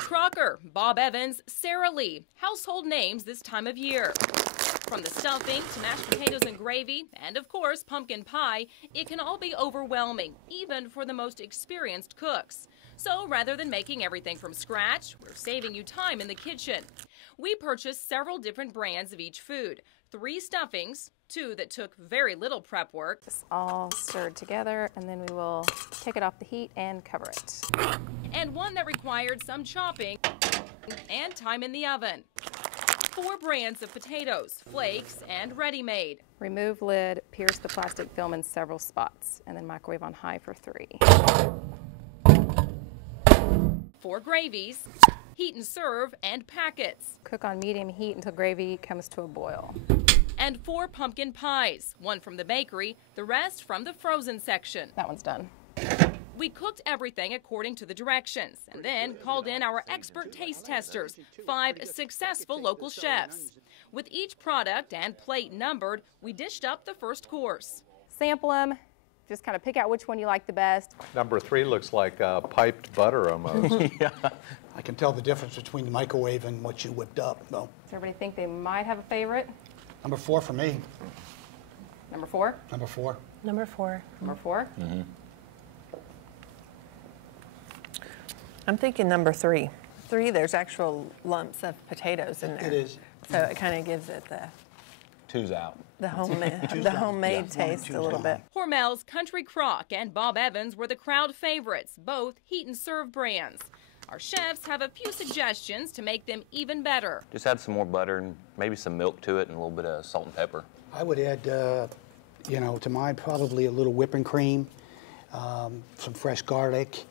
Crocker, Bob Evans, Sara Lee, household names this time of year. From the stuffing to mashed potatoes and gravy, and of course pumpkin pie, it can all be overwhelming, even for the most experienced cooks. So rather than making everything from scratch, we're saving you time in the kitchen. We purchased several different brands of each food, 3 stuffings, 2 that took very little prep work. It's all stirred together, and then we will take it off the heat and cover it. And 1 that required some chopping and time in the oven. 4 brands of potatoes, flakes, and ready-made. Remove lid, pierce the plastic film in several spots, and then microwave on high for 3. 4 gravies, heat and serve, and packets. Cook on medium heat until gravy comes to a boil. And 4 pumpkin pies, 1 from the bakery, the rest from the frozen section. That one's done. We cooked everything according to the directions and then called in our expert taste testers, 5 successful local chefs. With each product and plate numbered, we dished up the first course. Sample them, just kind of pick out which one you like the best. Number 3 looks like piped butter almost. Yeah. I can tell the difference between the microwave and what you whipped up, though. Does everybody think they might have a favorite? Number 4 for me. Number 4? Number 4. Number 4. Number 4? Mm-hmm. I'm thinking number 3. 3, there's actual lumps of potatoes in there. It is. So it kind of gives it the 2's out. homemade taste a little bit. Hormel's Country Crock and Bob Evans were the crowd favorites, both heat and serve brands. Our chefs have a few suggestions to make them even better. Just add some more butter and maybe some milk to it and a little bit of salt and pepper. I would add, to mine probably a little whipping cream, some fresh garlic,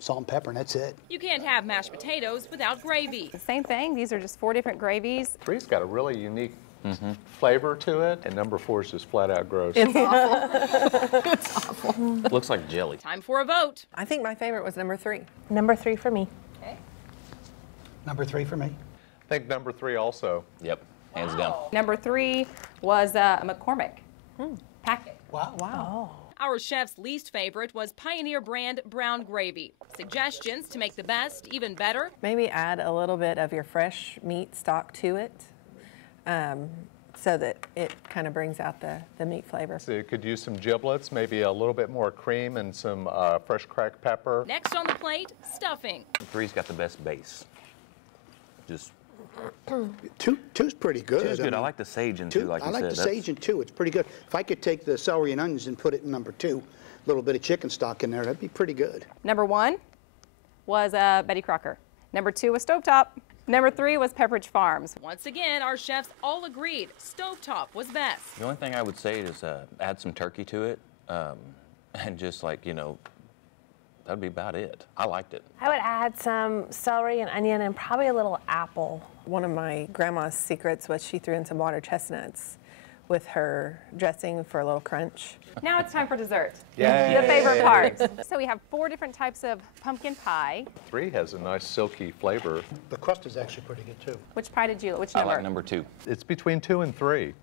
salt and pepper, and that's it. You can't have mashed potatoes without gravy. Same thing, these are just 4 different gravies. 3's got a really unique flavor to it, and number 4 is just flat out gross. It's awful. It's awful. Looks like jelly. Time for a vote. I think my favorite was number 3. Number 3 for me. Okay. Number 3 for me. I think number 3 also. Yep, hands down. Number 3 was a McCormick packet. Wow. Wow. Our chef's least favorite was Pioneer brand brown gravy. Suggestions to make the best even better? Maybe add a little bit of your fresh meat stock to it so that it kind of brings out the meat flavor. So you could use some giblets, maybe a little bit more cream and some fresh cracked pepper. Next on the plate, stuffing. 3's got the best base. Just Two's pretty good. 2's good. I like the sage in 2, like you I like said. the sage in 2. It's pretty good. If I could take the celery and onions and put it in number 2, a little bit of chicken stock in there, that'd be pretty good. Number 1 was Betty Crocker. Number 2 was Stovetop. Number 3 was Pepperidge Farms. Once again, our chefs all agreed stovetop was best. The only thing I would say is add some turkey to it and just that'd be about it. I liked it. I would add some celery and onion and probably a little apple. One of my grandma's secrets was she threw in some water chestnuts with her dressing for a little crunch. Now it's time for dessert. Yay. The favorite part. So we have 4 different types of pumpkin pie. 3 has a nice silky flavor. The crust is actually pretty good, too. Which pie did you, which I number? like number 2. It's between 2 and 3. Okay.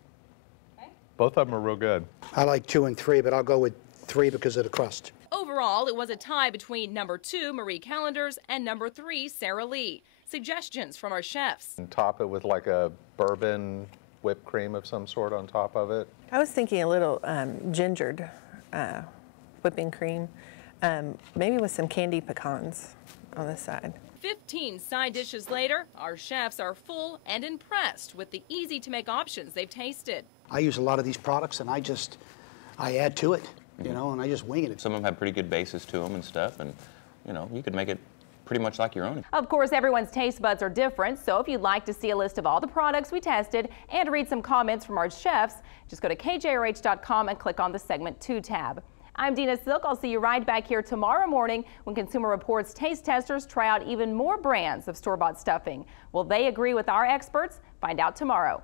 Both of them are real good. I like 2 and 3, but I'll go with 3 because of the crust. Overall, it was a tie between number 2, Marie Callender's, and number 3, Sara Lee. Suggestions from our chefs. And top it with like a bourbon whipped cream of some sort on top of it. I was thinking a little gingered whipping cream, maybe with some candied pecans on the side. 15 side dishes later, our chefs are full and impressed with the easy-to-make options they've tasted. I use a lot of these products, and I add to it, and I just wing it. Some of them have pretty good bases to them and stuff, and you could make it pretty much like your own. Of course, everyone's taste buds are different, so if you'd like to see a list of all the products we tested and read some comments from our chefs, just go to KJRH.com and click on the Segment 2 tab. I'm Dina Silk. I'll see you right back here tomorrow morning when Consumer Reports taste testers try out even more brands of store-bought stuffing. Will they agree with our experts? Find out tomorrow.